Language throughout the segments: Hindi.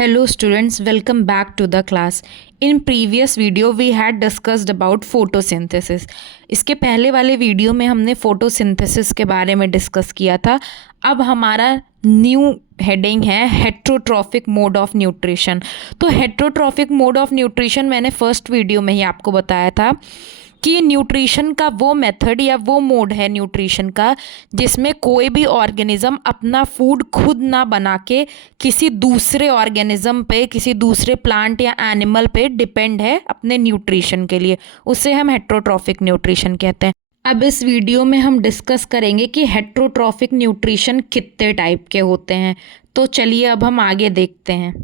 Hello students, welcome back to the class. In previous video we had discussed about photosynthesis. इसके पहले वाले वीडियो में हमने फोटोसिंथेसिस के बारे में डिस्कस किया था. अब हमारा न्यू हेडिंग है हेट्रोट्रॉफिक मोड ऑफ न्यूट्रिशन. तो हेट्रोट्रॉफिक मोड ऑफ न्यूट्रिशन मैंने फर्स्ट वीडियो में ही आपको बताया था कि न्यूट्रिशन का वो मेथड या वो मोड है न्यूट्रिशन का जिसमें कोई भी ऑर्गेनिज्म अपना फूड खुद ना बना के किसी दूसरे ऑर्गेनिज्म पे, किसी दूसरे प्लांट या एनिमल पे डिपेंड है अपने न्यूट्रिशन के लिए. उसे हम हेट्रोट्रॉफिक न्यूट्रिशन कहते हैं. अब इस वीडियो में हम डिस्कस करेंगे कि हेट्रोट्रॉफिक न्यूट्रिशन कितने टाइप के होते हैं. तो चलिए अब हम आगे देखते हैं.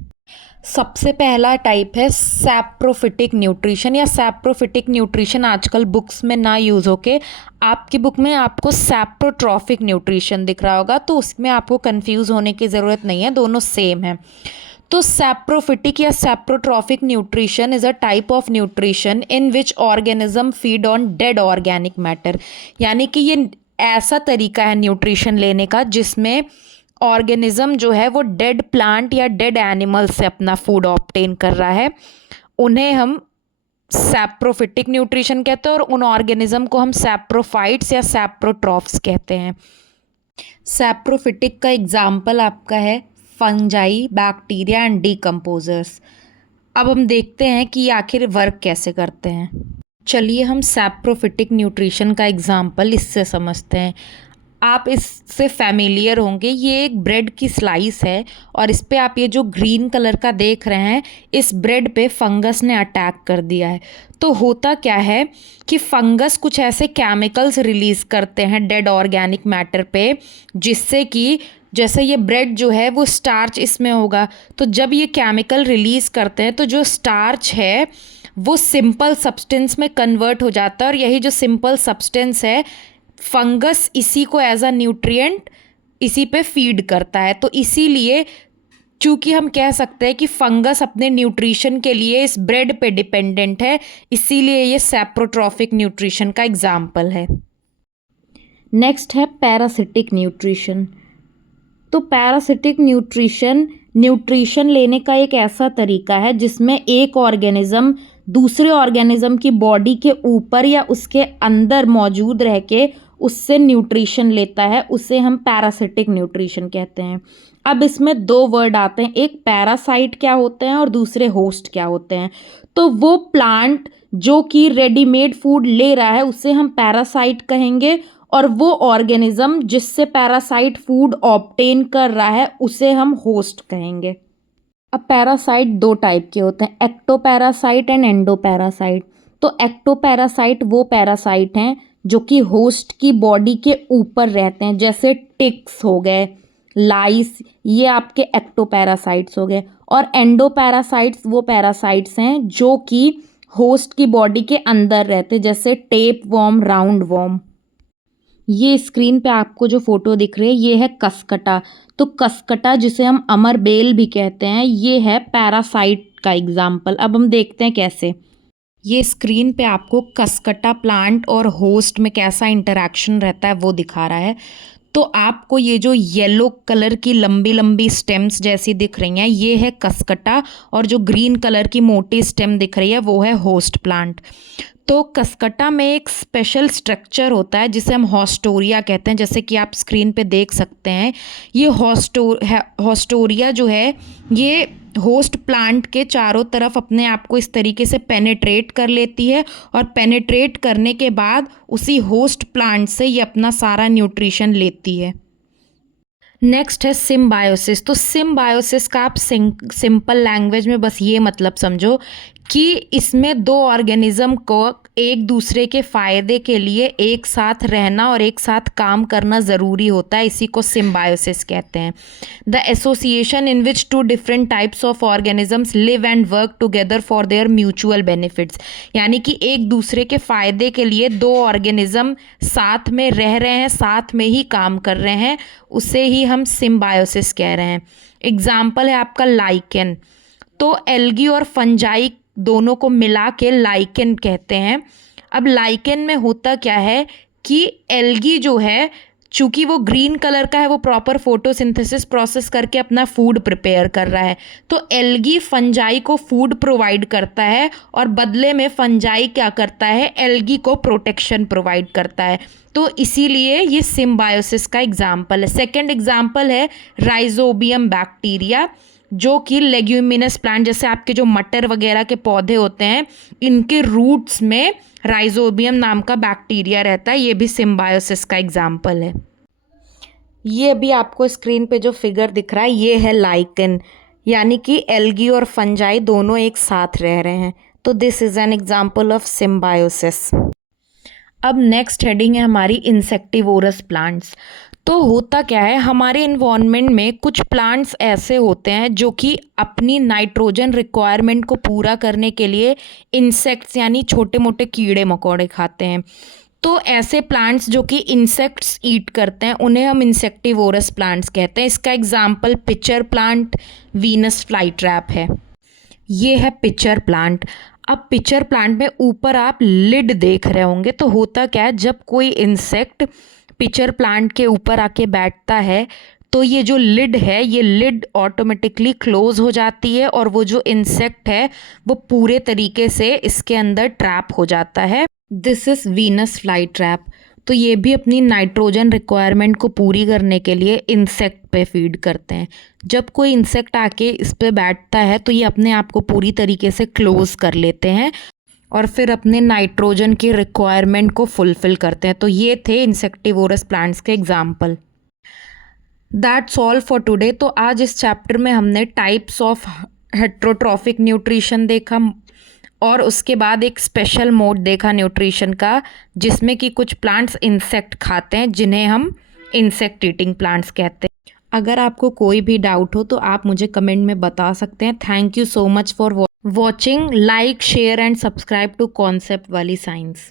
सबसे पहला टाइप है सैप्रोफिटिक न्यूट्रिशन या सैप्रोफिटिक न्यूट्रिशन. आजकल बुक्स में ना यूज़ होके आपकी बुक में आपको सैप्रोट्रॉफिक न्यूट्रिशन दिख रहा होगा, तो उसमें आपको कंफ्यूज होने की ज़रूरत नहीं है, दोनों सेम है. तो सैप्रोफिटिक या saprotrophic nutrition is a type of nutrition in which organism feed on dead organic matter. यानी कि ये ऐसा तरीका है न्यूट्रिशन लेने का जिसमें ऑर्गेनिज्म जो है वो डेड प्लांट या डेड एनिमल से अपना फूड ऑब्टेन कर रहा है. उन्हें हम सैप्रोफिटिक न्यूट्रिशन कहते हैं और उन ऑर्गेनिज्म को हम सैप्रोफाइट्स या सैप्रोट्रॉफ्स कहते हैं. सैप्रोफिटिक का एग्जाम्पल आपका है फंजाई, बैक्टीरिया एंड डीकम्पोजर्स. अब हम देखते हैं कि आखिर वर्क कैसे करते हैं. चलिए हम सैप्रोफिटिक न्यूट्रिशन का एग्जाम्पल इससे समझते हैं. आप इससे फैमिलियर होंगे. ये एक ब्रेड की स्लाइस है और इस पे आप ये जो ग्रीन कलर का देख रहे हैं, इस ब्रेड पे फंगस ने अटैक कर दिया है. तो होता क्या है कि फंगस कुछ ऐसे केमिकल्स रिलीज़ करते हैं डेड ऑर्गेनिक मैटर पे, जिससे कि जैसे ये ब्रेड जो है वो स्टार्च इसमें होगा, तो जब ये केमिकल रिलीज़ करते हैं तो जो स्टार्च है वो सिंपल सब्सटेंस में कन्वर्ट हो जाता है. और यही जो सिंपल सब्सटेंस है, फंगस इसी को एज अ न्यूट्रिएंट इसी पे फीड करता है. तो इसीलिए चूँकि हम कह सकते हैं कि फंगस अपने न्यूट्रिशन के लिए इस ब्रेड पे डिपेंडेंट है, इसीलिए ये सैप्रोट्रॉफिक न्यूट्रिशन का एग्जाम्पल है. नेक्स्ट है पैरासिटिक न्यूट्रिशन. तो पैरासिटिक न्यूट्रिशन लेने का एक ऐसा तरीका है जिसमें एक ऑर्गेनिज्म दूसरे ऑर्गेनिज्म की बॉडी के ऊपर या उसके अंदर मौजूद रह के उससे न्यूट्रिशन लेता है. उसे हम पैरासिटिक न्यूट्रिशन कहते हैं. अब इसमें दो वर्ड आते हैं, एक पैरासाइट क्या होते हैं और दूसरे होस्ट क्या होते हैं. तो वो प्लांट जो कि रेडीमेड फूड ले रहा है उसे हम पैरासाइट कहेंगे, और वो ऑर्गेनिज्म जिससे पैरासाइट फूड ऑब्टेन कर रहा है उसे हम होस्ट कहेंगे. अब पैरासाइट दो टाइप के होते हैं, एक्टोपैरासाइट एंड एंडोपैरासाइट. तो एक्टोपैरासाइट वो पैरासाइट हैं जो कि होस्ट की बॉडी के ऊपर रहते हैं, जैसे टिक्स हो गए, लाइस, ये आपके एक्टोपैरासाइट्स हो गए. और एंडोपैरासाइट्स वो पैरासाइट्स हैं जो कि होस्ट की बॉडी के अंदर रहते हैं, जैसे टेप वॉर्म, राउंड वॉर्म. ये स्क्रीन पे आपको जो फोटो दिख रही है ये है कसकटा. तो कसकटा जिसे हम अमरबेल भी कहते हैं, ये है पैरासाइट का एग्जाम्पल. अब हम देखते हैं कैसे. ये स्क्रीन पे आपको कसकटा प्लांट और होस्ट में कैसा इंटरेक्शन रहता है वो दिखा रहा है. तो आपको ये जो येलो कलर की लंबी लंबी स्टेम्स जैसी दिख रही हैं ये है कसकटा, और जो ग्रीन कलर की मोटी स्टेम दिख रही है वो है होस्ट प्लांट. तो कसकटा में एक स्पेशल स्ट्रक्चर होता है जिसे हम हॉस्टोरिया कहते हैं, जैसे कि आप स्क्रीन पे देख सकते हैं. ये हॉस्टोरिया जो है ये होस्ट प्लांट के चारों तरफ अपने आप को इस तरीके से पेनेट्रेट कर लेती है, और पेनेट्रेट करने के बाद उसी होस्ट प्लांट से ये अपना सारा न्यूट्रिशन लेती है. नेक्स्ट है सिम्बायोसिस. तो सिम्बायोसिस का आप सिंपल लैंग्वेज में बस ये मतलब समझो कि इसमें दो ऑर्गेनिज्म को एक दूसरे के फ़ायदे के लिए एक साथ रहना और एक साथ काम करना ज़रूरी होता है. इसी को सिम्बायोसिस कहते हैं. The association in which two different types of organisms live and work together for their mutual benefits. यानी कि एक दूसरे के फ़ायदे के लिए दो ऑर्गेनिज्म साथ में रह रहे हैं, साथ में ही काम कर रहे हैं, उसे ही हम सिम्बायोसिस कह रहे हैं. एग्जाम्पल है आपका लाइकेन. तो एल्गी और फंजाई दोनों को मिला के लाइकेन कहते हैं. अब लाइकेन में होता क्या है कि एल्गी जो है चूँकि वो ग्रीन कलर का है, वो प्रॉपर फोटोसिंथेसिस प्रोसेस करके अपना फूड प्रिपेयर कर रहा है। तो एल्गी फंजाई को फूड प्रोवाइड करता है और बदले में फंजाई क्या करता है, एल्गी को प्रोटेक्शन प्रोवाइड करता है। तो इसीलिए ये सिम्बायोसिस का एग्जाम्पल है। सेकेंड एग्जाम्पल है राइजोबियम बैक्टीरिया, जो कि लेग्यूमिनस प्लांट, जैसे आपके जो मटर वगैरह के पौधे होते हैं, इनके रूट्स में राइजोबियम नाम का बैक्टीरिया रहता है। ये भी सिम्बायोसिस का एग्जाम्पल है। ये अभी आपको स्क्रीन पे जो फिगर दिख रहा है, ये है लाइकन, यानी कि एल्गी और फंजाई दोनों एक साथ रह रहे हैं। तो this is an example of symbiosis. अब नेक्स्ट हेडिंग है हमारी इंसेक्टिवोरस प्लांट्स। तो होता क्या है, हमारे इन्वायरमेंट में कुछ प्लांट्स ऐसे होते हैं जो कि अपनी नाइट्रोजन रिक्वायरमेंट को पूरा करने के लिए इंसेक्ट्स यानी छोटे मोटे कीड़े मकोड़े खाते हैं। तो ऐसे प्लांट्स जो कि इंसेक्ट्स ईट करते हैं, उन्हें हम इंसेक्टिवोरस प्लांट्स कहते हैं। इसका example pitcher plant, Venus fly trap है। ये है पिचर प्लांट। अब पिचर प्लांट में ऊपर आप लिड देख रहे होंगे। तो होता क्या है, जब कोई इंसेक्ट पिचर प्लांट के ऊपर आके बैठता है तो ये जो लिड है, ये लिड ऑटोमेटिकली क्लोज हो जाती है और वो जो इंसेक्ट है वो पूरे तरीके से इसके अंदर ट्रैप हो जाता है। This is Venus fly trap. तो ये भी अपनी नाइट्रोजन रिक्वायरमेंट को पूरी करने के लिए इंसेक्ट पे फीड करते हैं। जब कोई इंसेक्ट आके इस पे बैठता है तो ये अपने आप को पूरी तरीके से क्लोज कर लेते हैं और फिर अपने नाइट्रोजन की रिक्वायरमेंट को फुलफ़िल करते हैं। तो ये थे इंसेक्टिवोरस प्लांट्स के example. That's all for today. तो आज इस चैप्टर में हमने टाइप्स ऑफ हेट्रोट्रॉफिक न्यूट्रिशन देखा और उसके बाद एक स्पेशल मोड देखा न्यूट्रिशन का, जिसमें कि कुछ प्लांट्स इंसेक्ट खाते हैं जिन्हें हम इंसेक्ट ईटिंग प्लांट्स कहते हैं। अगर आपको कोई भी डाउट हो तो आप मुझे कमेंट में बता सकते हैं। Thank you so much for watching. Like, share and subscribe to concept वाली साइंस।